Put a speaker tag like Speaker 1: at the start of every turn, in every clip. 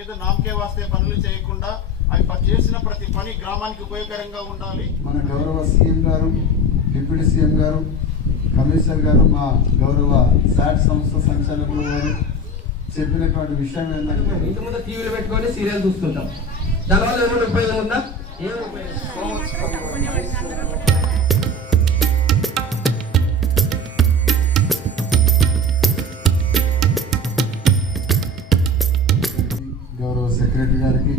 Speaker 1: మీద నామకే వాస్తే పనులు చేయకుండా అవి చేసిన ప్రతి పని గ్రామానికి ఉపయోగకరంగా ఉండాలి.
Speaker 2: మన గౌరవ సీఎం గారు డిప్యూటీ సీఎం గారు కమిషనర్ గారు మా గౌరవ శాట్ సంస్థ సంచాలకులు గారు చెప్పినటువంటి విషయం ఏంటంటే
Speaker 3: ఇంటి ముందు టీవీలు పెట్టుకొని సీరియల్ చూస్తుంటాం. దానివల్ల ఏమైనా ఉపయోగం ఉందా? ఏం ఉపయోగం?
Speaker 2: రెడ్డి గారికి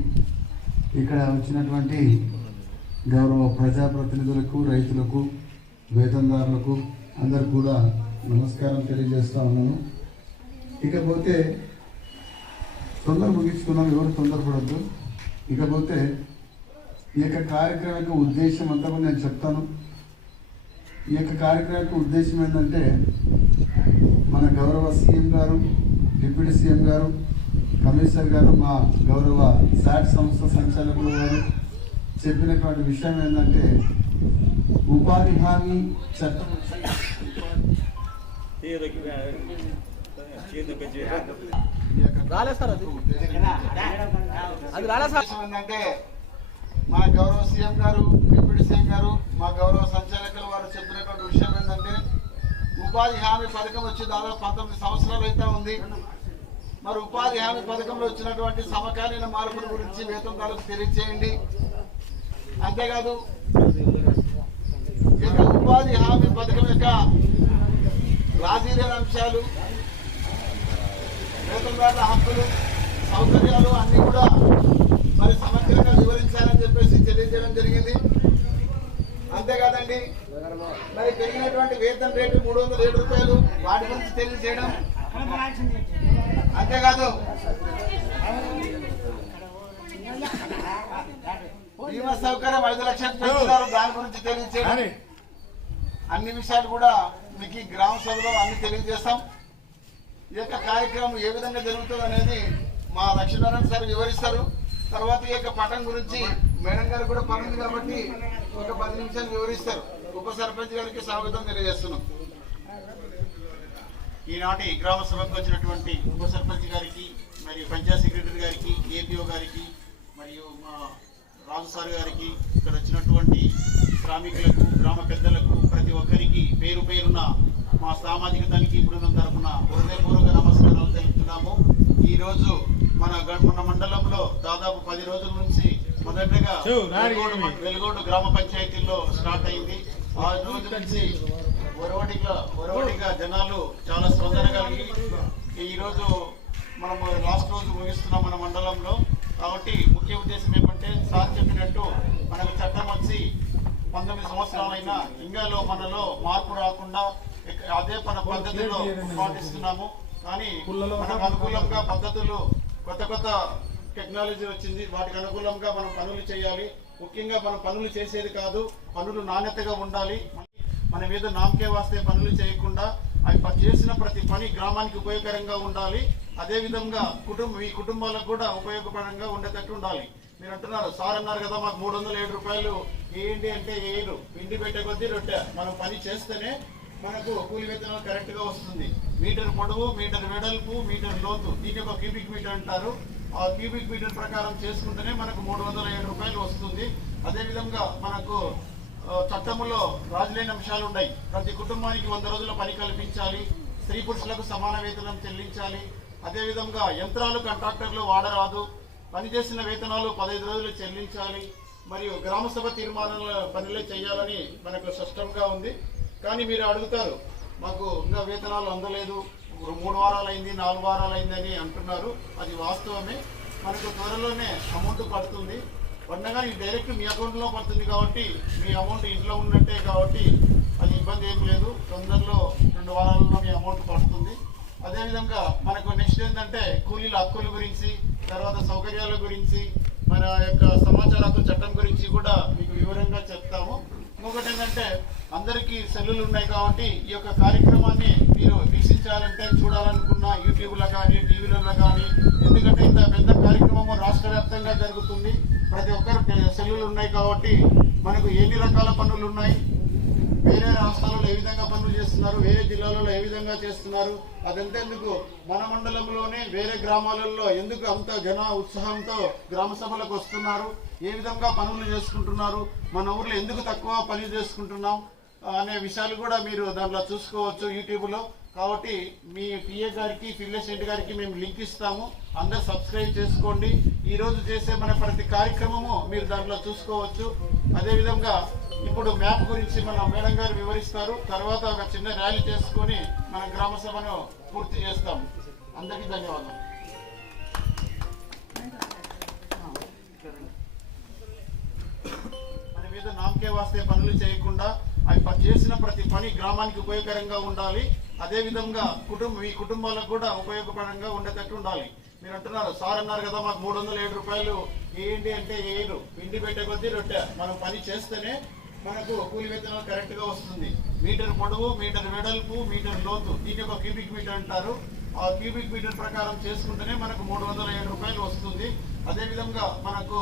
Speaker 2: ఇక్కడ వచ్చినటువంటి గౌరవ ప్రజాప్రతినిధులకు రైతులకు వేతనదారులకు అందరు కూడా నమస్కారం తెలియజేస్తూ ఉన్నాను. ఇకపోతే తొందర ముగించుకున్నాం ఎవరు తొందరపడద్దు. ఇకపోతే ఈ యొక్క కార్యక్రమం యొక్క ఉద్దేశం అంతా కూడా నేను చెప్తాను. ఈ యొక్క కార్యక్రమం యొక్క ఉద్దేశం ఏంటంటే మన గౌరవ సీఎం గారు డిప్యూటీ సీఎం గారు కమిషనర్ గారు మా గౌరవ శాట్ సంస్థ సంచాలకులు గారు చెప్పినటువంటి విషయం ఏంటంటే ఉపాధి హామీ చట్టం ఏంటంటే మన గౌరవ సీఎం గారు డిప్యూటీ సీఎం గారు మా గౌరవ సంచాలకులు వారు చెప్పినటువంటి విషయం ఏంటంటే ఉపాధి హామీ పథకం వచ్చి దాదాపు పంతొమ్మిది సంవత్సరాలు అయితే ఉంది. మరి ఉపాధి హామీ పథకంలో వచ్చినటువంటి సమకాలీన మార్పుల గురించి వేతనదారులకు తెలియజేయండి అంతేకాదు ఉపాధి హామీ పథకం యొక్క రాజీరైన అంశాలు వేతనదారుల హక్కులు సౌకర్యాలు అన్ని కూడా మరి సమగ్రంగా వివరించాలని చెప్పేసి తెలియజేయడం జరిగింది. అంతేకాదండి మరి పెరిగినటువంటి వేతన రేటు మూడు వందల ఏడు రూపాయలు వాటి గురించి తెలియజేయడం. అంతేకాదు. బీమా సౌకర్యం ఐదు లక్షలు పెంచుతారు దాని గురించి తెలియజేయడం అన్ని విషయాలు కూడా మీకు ఈ గ్రామ సభలో అన్ని తెలియజేస్తాం. ఈ యొక్క కార్యక్రమం ఏ విధంగా జరుగుతుంది అనేది మా లక్ష్మీనారాయణ సార్ వివరిస్తారు. తర్వాత ఈ యొక్క పటం గురించి మేడం గారు కూడా పని ఉంది కాబట్టి ఒక పది నిమిషాలు వివరిస్తారు. ఉప సర్పంచ్ గారికి స్వాగతం తెలియజేస్తున్నాం.
Speaker 1: ఈనాటి గ్రామ సభకు వచ్చినటువంటి ఉప సర్పంచ్ గారికి మరియు పంచాయత్ సెక్రటరీ గారికి ఏపీఓ గారికి మరియు మా రాజు సార్ గారికి ఇక్కడ వచ్చినటువంటి శ్రామికులకు గ్రామ పెద్దలకు ప్రతి ఒక్కరికి పేరు పేరున మా సామాజిక తనిఖీ బృందం తరఫున హృదయపూర్వక నమస్కారాలు తెలుపుతున్నాము. ఈ రోజు మన మన మండలంలో దాదాపు పది రోజుల నుంచి మొదటగా వెలుగోడు గ్రామ పంచాయతీల్లో స్టార్ట్ అయింది. ఆ రోజు నుంచి ఒరవడిగా ఒరవడిగా జనాలు చాలా స్పందన కలిగి ఈ రోజు మనము లాస్ట్ రోజు ముగిస్తున్నాం మన మండలంలో. కాబట్టి ముఖ్య ఉద్దేశం ఏమంటే సార్ చెప్పినట్టు మనకు చట్టం వచ్చి పంతొమ్మిది సంవత్సరాలైనా ఇంగాలో మనలో మార్పు రాకుండా అదే మన పద్ధతిలో పాటిస్తున్నాము. కానీ మనకు అనుకూలంగా పద్ధతులు కొత్త కొత్త టెక్నాలజీ వచ్చింది. వాటికి అనుకూలంగా మనం పనులు చేయాలి. ముఖ్యంగా మనం పనులు చేసేది కాదు పనులు నాణ్యతగా ఉండాలి. మన మీద నామకే వాస్తే పనులు చేయకుండా అవి చేసిన ప్రతి పని గ్రామానికి ఉపయోగకరంగా ఉండాలి. అదేవిధంగా కుటుంబ కుటుంబం ఈ కుటుంబాలకు కూడా ఉపయోగకరంగా ఉండేటట్టు ఉండాలి. మీరు అంటున్నారు సార్ అన్నారు కదా మాకు మూడు వందల ఏడు రూపాయలు ఏంటి అంటే వేయరు. పిండి పెట్టే కొద్దీ రొట్టె. మనం పని చేస్తేనే మనకు కూలి వేతనం కరెక్ట్గా వస్తుంది. మీటర్ పొడవు మీటర్ వెడల్పు మీటర్ లోతు. దీన్ని ఒక క్యూబిక్ మీటర్ అంటారు. ఆ క్యూబిక్ మీటర్ ప్రకారం చేసుకుంటేనే మనకు మూడు వందల ఏడు రూపాయలు వస్తుంది. అదేవిధంగా మనకు చట్టములో రాజులేని అంశాలు ఉన్నాయి. ప్రతి కుటుంబానికి వంద రోజుల పని కల్పించాలి. స్త్రీ పురుషులకు సమాన వేతనం చెల్లించాలి. అదేవిధంగా యంత్రాలు కాంట్రాక్టర్లు వాడరాదు. పనిచేసిన వేతనాలు పదహైదు రోజులు చెల్లించాలి. మరియు గ్రామసభ తీర్మానాల పనులే చేయాలని మనకు స్పష్టంగా ఉంది. కానీ మీరు అడుగుతారు మాకు ఇంకా వేతనాలు అందలేదు. మూడు వారాలు అయింది నాలుగు వారాలు అని అంటున్నారు. అది వాస్తవమే. మనకు త్వరలోనే అమౌంట్ పడుతుంది. పడినగా ఇది డైరెక్ట్ మీ అకౌంట్లో పడుతుంది కాబట్టి మీ అమౌంట్ ఇంట్లో ఉన్నట్టే కాబట్టి అది ఇబ్బంది ఏం లేదు. తొందరలో రెండు వారాల్లో మీ అమౌంట్ పడుతుంది. అదేవిధంగా మనకు నెక్స్ట్ ఏంటంటే కూలీల హక్కుల గురించి తర్వాత సౌకర్యాల గురించి మన యొక్క సమాచార హక్కు చట్టం గురించి కూడా మీకు వివరంగా చెప్తాము. ఇంకొకటి ఏంటంటే అందరికీ సెల్లులు ఉన్నాయి కాబట్టి ఈ యొక్క కార్యక్రమాన్ని మీరు వీక్షించాలంటే చూడాలనుకున్న యూట్యూబ్లో కానీ టీవీలలో కానీ ఎందుకంటే ఇంత పెద్ద కార్యక్రమము రాష్ట్ర జరుగుతుంది. ప్రతి ఒక్కరు సెల్లులు ఉన్నాయి కాబట్టి మనకు ఎన్ని రకాల పనులు ఉన్నాయి? వేరే రాష్ట్రాలలో ఏ విధంగా పనులు చేస్తున్నారు? వేరే జిల్లాలలో ఏ విధంగా చేస్తున్నారు? అదంతా ఎందుకు? మన మండలంలోనే వేరే గ్రామాలలో ఎందుకు అంత జన ఉత్సాహంతో గ్రామ సభలకు వస్తున్నారు? ఏ విధంగా పనులు చేసుకుంటున్నారు? మన ఊర్లో ఎందుకు తక్కువ పని చేసుకుంటున్నాం? అనే విషయాలు కూడా మీరు దాంట్లో చూసుకోవచ్చు యూట్యూబ్లో. కాబట్టి మీ పిఏ గారికి ఫిల్లెసెంట్ గారికి మేము లింక్ ఇస్తాము. అందరు సబ్స్క్రైబ్ చేసుకోండి. ఈరోజు చేసే మన ప్రతి కార్యక్రమము మీరు దాంట్లో చూసుకోవచ్చు. అదేవిధంగా ఇప్పుడు మ్యాప్ గురించి మన మేడం గారు వివరిస్తారు. తర్వాత ఒక చిన్న ర్యాలీ చేసుకొని మన గ్రామ సభను పూర్తి చేస్తాం. అందరికీ ధన్యవాదాలు. మన మీద నామకే వాస్తే పనులు చేయకుండా అవి చేసిన ప్రతి పని గ్రామానికి ఉపయోగకరంగా ఉండాలి. అదే విధంగా కుటుంబ మీ కుటుంబాలకు కూడా ఉపయోగపడంగా ఉండేటట్టు ఉండాలి. మీరు అంటున్నారు సార్ అన్నారు కదా మాకు మూడు వందల ఏడు రూపాయలు ఏంటి అంటే ఏడు పిండి పెట్టే కొద్దీ రొట్టె. మనం పని చేస్తేనే మనకు కూలి వేతనం కరెక్ట్గా వస్తుంది. మీటర్ పొడవు మీటర్ వెడల్పు మీటర్ లోతు. దీన్ని ఒక క్యూబిక్ మీటర్ అంటారు. ఆ క్యూబిక్ మీటర్ ప్రకారం చేసుకుంటేనే మనకు మూడు వందల ఏడు రూపాయలు వస్తుంది. అదే విధంగా మనకు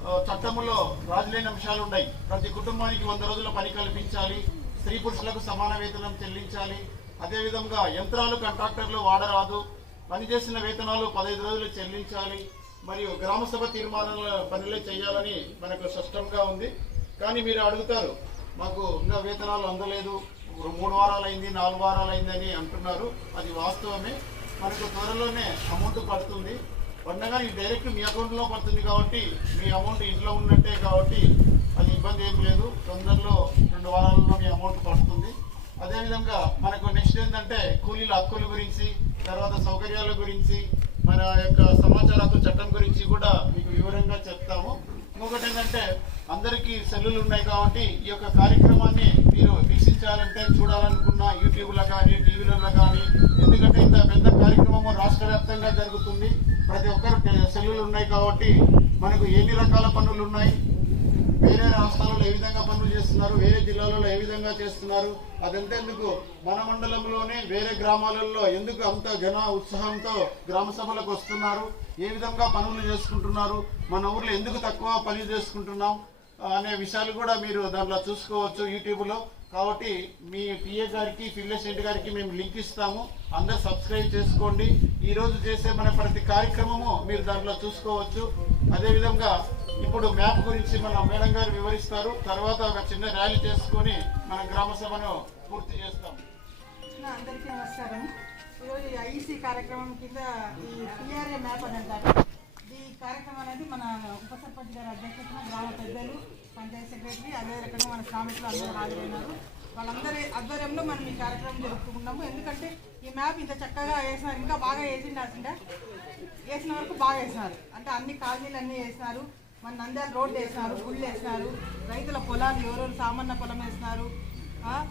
Speaker 1: చట్టంలో చట్టములో రాజులేని అంశాలు ఉన్నాయి. ప్రతి కుటుంబానికి వంద రోజుల పని కల్పించాలి. స్త్రీ పురుషులకు సమాన వేతనం చెల్లించాలి. అదేవిధంగా యంత్రాలు కాంట్రాక్టర్లు వాడరాదు పనిచేసిన వేతనాలు పదహైదు రోజులు చెల్లించాలి మరియు గ్రామసభ తీర్మానాల పనులే చేయాలని మనకు స్పష్టంగా ఉంది. కానీ మీరు అడుగుతారు మాకు ఇంకా వేతనాలు అందలేదు మూడు వారాలు అయింది నాలుగు వారాలు అయింది అని అంటున్నారు. అది వాస్తవమే. మనకు త్వరలోనే అమౌంట్ పడుతుంది. పండగా ఇది డైరెక్ట్ మీ అకౌంట్లో పడుతుంది కాబట్టి మీ అమౌంట్ ఇంట్లో ఉన్నట్టే కాబట్టి అది ఇబ్బంది ఏం లేదు. తొందరలో రెండు వారాల్లో మీ అమౌంట్ పడుతుంది. అదేవిధంగా మనకు నెక్స్ట్ ఏంటంటే కూలీల హక్కుల గురించి తర్వాత సౌకర్యాల గురించి మన యొక్క సమాచార హక్కు చట్టం గురించి కూడా మీకు వివరంగా చెప్తాము. ఇంకొకటి ఏంటంటే అందరికీ సెల్లులు ఉన్నాయి కాబట్టి ఈ యొక్క కార్యక్రమాన్ని మీరు వీక్షించాలంటే చూడాలనుకున్న యూట్యూబ్లో కానీ టీవీలలో కానీ ఎందుకంటే ఇంత పెద్ద కార్యక్రమము రాష్ట్ర వ్యాప్తంగా జరుగుతుంది. ప్రతి ఒక్కరు సెల్లులు ఉన్నాయి కాబట్టి మనకు ఎన్ని రకాల పనులు ఉన్నాయి వేరే రాష్ట్రాలలో ఏ విధంగా పనులు చేస్తున్నారు వేరే జిల్లాలలో ఏ విధంగా చేస్తున్నారు అదంతా ఎందుకు మన మండలంలోనే వేరే గ్రామాలలో ఎందుకు అంత జన ఉత్సాహంతో గ్రామ సభలకు వస్తున్నారు? ఏ విధంగా పనులు చేసుకుంటున్నారు? మన ఊర్లో ఎందుకు తక్కువ పని చేసుకుంటున్నాం? అనే విషయాలు కూడా మీరు దాంట్లో చూసుకోవచ్చు యూట్యూబ్లో. కాబట్టి మీ పిఏ గారికి ఫిల్లెసెంట్ గారికి మేము లింక్ ఇస్తాము. అందరు సబ్స్క్రైబ్ చేసుకోండి. ఈరోజు చేసే మన ప్రతి కార్యక్రమము మీరు దాంట్లో చూసుకోవచ్చు. అదేవిధంగా ఇప్పుడు మ్యాప్ గురించి మన మేడం గారు వివరిస్తారు. తర్వాత ఒక చిన్న ర్యాలీ చేసుకొని మన గ్రామ సభను పూర్తి చేస్తాం.
Speaker 4: అందరికీ నమస్కారం. ఈరోజు ఐసీ కార్యక్రమం కింద ఈ పిఆర్ఏ మ్యాప్ అని అంటారు. ఈ కార్యక్రమం అనేది మన ఉప సర్పంచ్ గారి అధ్యక్షతన గ్రామ పెద్దలు పంచాయతీ సెక్రటరీ అదే రకంగా మన శ్రామికులు అందరూ హాజరైనారు. వాళ్ళందరి ఆధ్వర్యంలో మనం ఈ కార్యక్రమం జరుపుకుంటున్నాము. ఎందుకంటే ఈ మ్యాప్ ఇంత చక్కగా వేసినారు ఇంకా బాగా వేసిండాల్సిందే. వేసిన వరకు బాగా వేసినారు. అంటే అన్ని కాలనీలు అన్నీ వేసినారు. మన నంద్యాల రోడ్డు వేసినారు గుళ్ళు వేసినారు. రైతుల పొలాలు ఎవరెవరు సామాన్య పొలం వేసినారు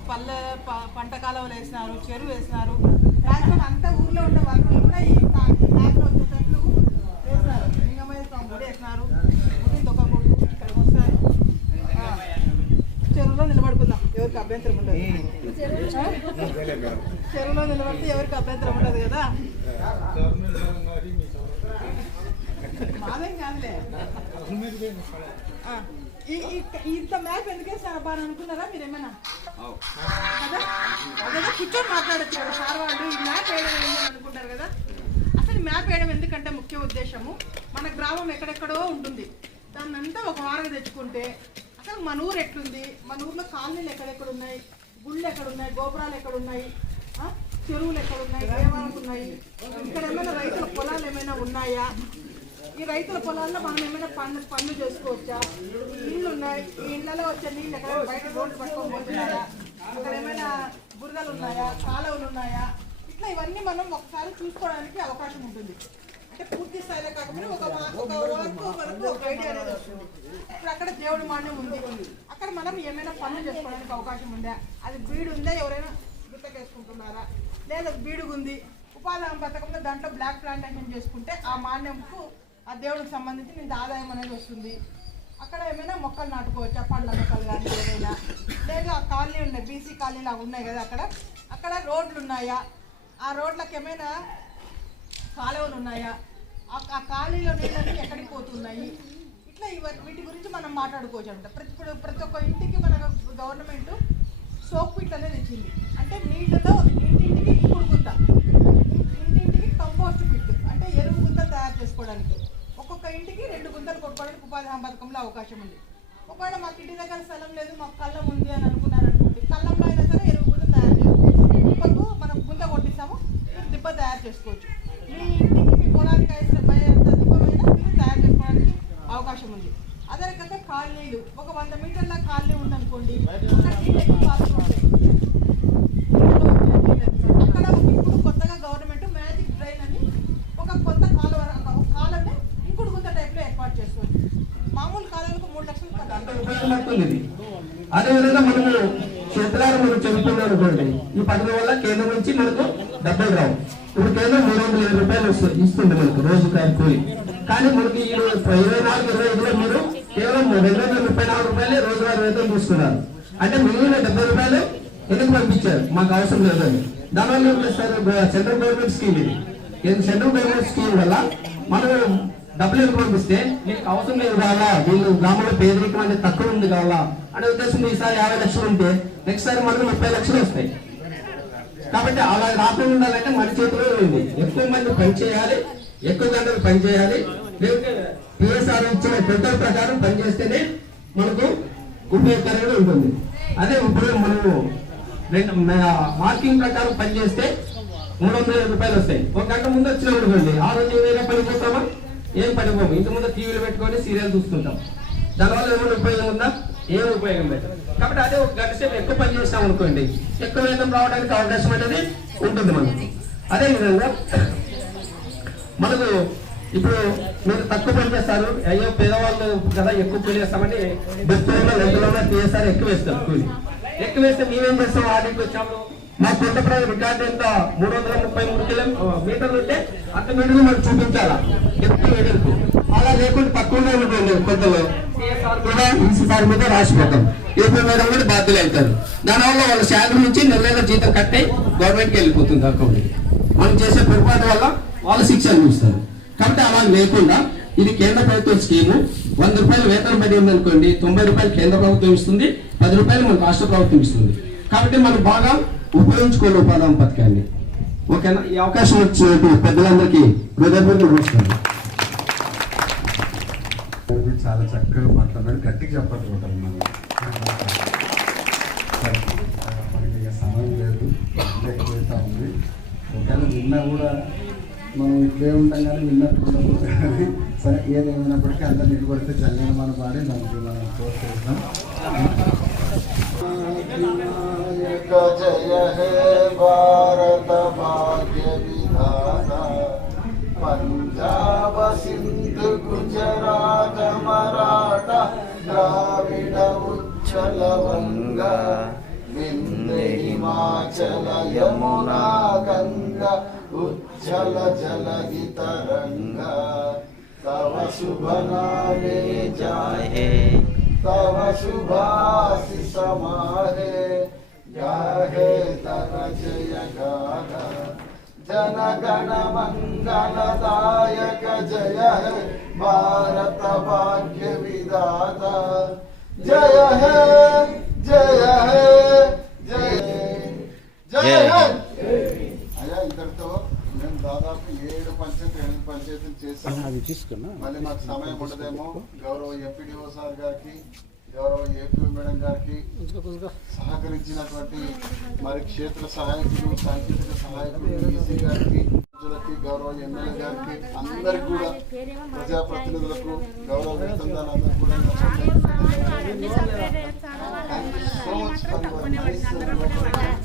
Speaker 4: పల్లె ప- పంట కాలువలు వేసినారు చెరువు వేసినారు. మ్యాక్సిమం అంతా ఊర్లో ఉండే వాళ్ళు కూడా ఈ మ్యాప్లో వచ్చేటట్లు వేసినారు లింగమయ్య స్వామి గుడి వేసినారు గుడి ఒక గుడి ఇక్కడికి వస్తారు ఆ, చెరువులో నిలబడుకుందాం ఎవరికి అభ్యంతరం ఉండదు ఆ? చెరువులో నిలబడితే ఎవరికి అభ్యంతరం ఉండదు కదా మాదేం కాదులే ఆ, ఈ ఈ- ఇంత మ్యాప్ ఎందుకు వేస్తారు అబ్బా అని అనుకున్నారా కదా? అదే కూర్చొని మాట్లాడచ్చు కదా సార్ వాళ్ళు ఈ మ్యాప్ వేయడం అనుకుంటారు కదా? అసలు మ్యాప్ వేయడం ఎందుకంటే ముఖ్య ఉద్దేశము? మన గ్రామం ఎక్కడెక్కడో ఉంటుంది. దాన్ని అంతా ఒక వారం తెచ్చుకుంటే అసలు మన ఊరు ఎట్లుంది? మన ఊర్లో కాలనీలు ఎక్కడెక్కడ ఉన్నాయి? గుళ్ళు ఎక్కడ ఉన్నాయి గోపురాలు ఎక్కడ ఉన్నాయి చెరువులు ఎక్కడ ఉన్నాయి ఉన్నాయి? ఇక్కడ ఏమైనా రైతుల పొలాలు ఏమైనా ఉన్నాయా? ఈ రైతుల పొలాల్లో మనం ఏమైనా పన్ను పన్ను చేసుకోవచ్చా? నీళ్ళు ఇళ్ళు ఉన్నాయి ఈ ఇళ్ళలో వచ్చే నీళ్ళు ఎక్కడ? బయట రోడ్లు పట్టుకోబోతున్నాయా అక్కడ ఏమైనా బురదలు ఉన్నాయా? కాలువలు ఉన్నాయా? ఇట్లా ఇవన్నీ మనం ఒకసారి చూసుకోవడానికి అవకాశం ఉంటుంది. అంటే పూర్తి స్థాయిలో కాకపోతే ఒక వా- ఒక వరకు ఒక ఐడియా అనేది వస్తుంది. ఇప్పుడు అక్కడ దేవుడి మాన్యం ఉంది. అక్కడ మనం ఏమైనా పనులు చేసుకోవడానికి అవకాశం ఉందా? అది బీడు ఉందా? ఎవరైనా గుర్తకేసుకుంటున్నారా? లేదా బీడుగుంది? ఉపాధి పథకంలో దాంట్లో బ్లాక్ ప్లాంటేషన్ చేసుకుంటే ఆ మాన్యంకు ఆ దేవుడికి సంబంధించి నీకు ఆదాయం అనేది వస్తుంది. అక్కడ ఏమైనా మొక్కలు నాటుకోవచ్చా? పండ్ల మొక్కలు కానీ ఏదైనా? లేదా ఆ కాలనీ ఉన్నాయి బీసీ కాలనీ లాగా ఉన్నాయి కదా అక్కడ. అక్కడ రోడ్లు ఉన్నాయా? ఆ రోడ్లకు ఏమైనా కాలువలు ఉన్నాయా? ఆ- కాలనీలో ఖాళీలో నీళ్ళన్నీ ఎక్కడికి పోతున్నాయి? ఇట్లా ఇవ వీటి గురించి మనం మాట్లాడుకోవచ్చు అంట. ప్రతి ఇప్పుడు ప్రతి ఒక్క ఇంటికి మన గవర్నమెంట్ సోక్ పిట్ అనేది ఇచ్చింది అంటే నీళ్ళలో ఇంటింటికి ఇంకుడు గుంత. ఇంటింటికి కంపోస్ట్ పిట్ అంటే ఎరువు గుంత తయారు చేసుకోవడానికి. ఒక్కొక్క ఇంటికి రెండు గుంతలు కొట్టుకోవడానికి ఉపాధి హామీ పథకంలో అవకాశం ఉంది. ఒకవేళ మాకు ఇంటి దగ్గర స్థలం లేదు మాకు కళ్ళం ఉంది అని అనుకున్నారు అనుకోండి కళ్ళంలో అయినా సరే ఎరువు గుంత తయారు చేసుకోవచ్చు దిబ్బకు మనం గుంత కొట్టిస్తాము మీరు దిబ్బ తయారు చేసుకోవచ్చు. మీ ఇంటికి మీ పొలానికి వేసిన పై మీరు తయారు చేసుకోవడానికి అవకాశం ఉంది. అదే రకంగా ఖాళీలు ఒక వంద మీటర్ల ఖాళీ ఉందనుకోండి ఒక నీళ్ళకి బాత్రూమ్ ఉంటాయి అక్కడ ఇప్పుడు కొత్తగా గవర్నమెంట్ మ్యాజిక్ డ్రైన్ అని ఒక కొత్త కాలువ ఒక కాలువని ఇంకుడు గుంత టైప్లో ఏర్పాటు చేసుకోవచ్చు మామూలు కాలువలకు మూడు లక్షలు
Speaker 3: అంత ఉపయోగపడుతుంది అదేవిధంగా మనము చేతులారా మనం చదువుకున్నాం అనుకోండి ఈ పథకం వల్ల కేంద్రం నుంచి మనకు డబ్బులు రావు. ఇప్పుడు కేంద్రం మూడు వందల ఇరవై రూపాయలు ఇస్తుంది మనకు రోజు కూలి. కానీ మనకి ఈ ఇరవై నాలుగు ఇరవై ఐదులో మీరు కేవలం రెండు వందల ముప్పై నాలుగు రూపాయలే రోజువారీ వేతనం తీసుకున్నారు. అంటే మిగిలిన డెబ్బై రూపాయలు ఎందుకు పంపించారు? మాకు అవసరం లేదని దానివల్ల ఏం సెంట్రల్ గవర్నమెంట్ స్కీమ్ ఇది. ఇది సెంట్రల్ గవర్నమెంట్ స్కీమ్ వల్ల మనం డబ్బులు ఎందుకు పంపిస్తే మీకు అవసరం లేదు కావాలా? వీళ్ళు గ్రామంలో పేదరికం అనేది తక్కువ ఉంది కావాలా? అనే ఉద్దేశం ఈసారి యాభై లక్షలు ఉంటే నెక్స్ట్ సారి మనకు ముప్పై లక్షలు వస్తాయి. కాబట్టి అలా రాకుండా ఉండాలంటే మన చేతిలో ఉంది. ఎక్కువ మంది పనిచేయాలి ఎక్కువ గంటలు పనిచేయాలి పిఎస్ఆర్ ఇచ్చిన పెద్దల ప్రకారం పనిచేస్తేనే మనకు ఉపయోగకరంగా ఉంటుంది. అదే ఇప్పుడు మనము రెండు మార్కింగ్ ప్రకారం పనిచేస్తే మూడు వందల రూపాయలు వస్తాయి. ఒక గంట ముందు వచ్చినాం అనుకోండి. ఆ రోజు ఏదైనా పనిపోతామా ఏం పనిపోము ఇంత ముందు టీవీలు పెట్టుకొని సీరియల్ చూస్తుంటాం. దానివల్ల ఏమైనా ఉపయోగం ఉందా? ఏం ఉపయోగం లేదు. కాబట్టి అదే ఒక గంట సేపు ఎక్కువ పని చేస్తాం అనుకోండి ఎక్కువ వేతనం రావడానికి అవకాశం అనేది ఉంటుంది మనకు. అదే విధంగా మనకు ఇప్పుడు మీరు తక్కువ పని చేస్తారు. అయ్యో పేదవాళ్ళు కదా ఎక్కువ కూలి వేస్తామని బెస్ట్లో లెక్కలో టీఎస్ఆర్ ఎక్కువ వేస్తారు కూలి. ఎక్కువ వేస్తే మేమేం చేస్తాం? ఆడికి వచ్చాము. మా కొత్త ప్రైవేట్ రికార్డు ఎంత? మూడు వందల ముప్పై మూడు మీటర్లు ఉంటే అంత మీటర్లు మనం చూపించాలా? ఎక్కువ వెడల్పు? అలా లేకుండా తక్కువనే ఉంటుంది కొంతలో కూడా ఈసీసార్ మీద రాసిపోతాం. ఏపీ మీద కూడా బాధ్యులు అవుతారు. దానివల్ల వాళ్ళ శాలరీ నుంచి నెల నెల జీతం కట్టే గవర్నమెంట్కి వెళ్ళిపోతుంది అకౌంట్కి మనం చేసే పొరపాటు వల్ల వాళ్ళ శిక్ష అనుభవిస్తారు కాబట్టి అలా లేకుండా ఇది కేంద్ర ప్రభుత్వం స్కీము. వంద రూపాయలు వేతనం పడి ఉందనుకోండి తొంభై రూపాయలు కేంద్ర ప్రభుత్వం ఇస్తుంది పది రూపాయలు మన రాష్ట్ర ప్రభుత్వం ఇస్తుంది. కాబట్టి మనం బాగా ఉపయోగించుకోవాలి ఉపాధి పథకాన్ని. ఓకేనా? ఈ అవకాశం వచ్చినటువంటి పెద్దలందరికీ హృదయపూర్వక నమస్కారం.
Speaker 5: చాలా చక్కగా మాట్లాడారు. గట్టిగా చెప్పట్లు సరే, మనకి సమయం లేదు. ఎక్కువైతా ఉంది. ఒకవేళ విన్నా కూడా మనం ఇట్లే ఉంటాం కానీ విన్నట్టు ఉండదు. కానీ సరే ఏదేమైనప్పటికీ అంత నిలబడితే చల్లని మన పాడి దానికి మనం ప్రోత్సహిస్తాం
Speaker 2: చేస్తాం जय हे भारत पंजाब सिंधु गुजरात मराठा द्राविड उच्छल वंग विंध्य हिमाचल यमुना गंगा उच्छल जल तरंगा तव शुभ नामे जाए तब शुभासि समारे गाहे तव जय गान। मंगल दायक जय। हे भारत भाग्य विदाता जय हे जय हे जय जय हे। आया इधर तो। దాదాపు ఏడు పంచాయతీ ఎనిమిది పంచాయతీలు చేసాం మళ్ళీ మాకు సమయం ఉండదేమో. గౌరవ ఎంపీడీఓ సార్ గారికి గౌరవ ఏపీ మేడం గారికి సహకరించినటువంటి మరి క్షేత్ర సహాయకులు సాంకేతిక సహాయకులు ఈసీ గారికి ప్రజలకి గౌరవ ఎమ్మెల్యే గారికి అందరికి కూడా ప్రజాప్రతినిధులకు గౌరవ వేతనదారులందరికీ కూడా Thank you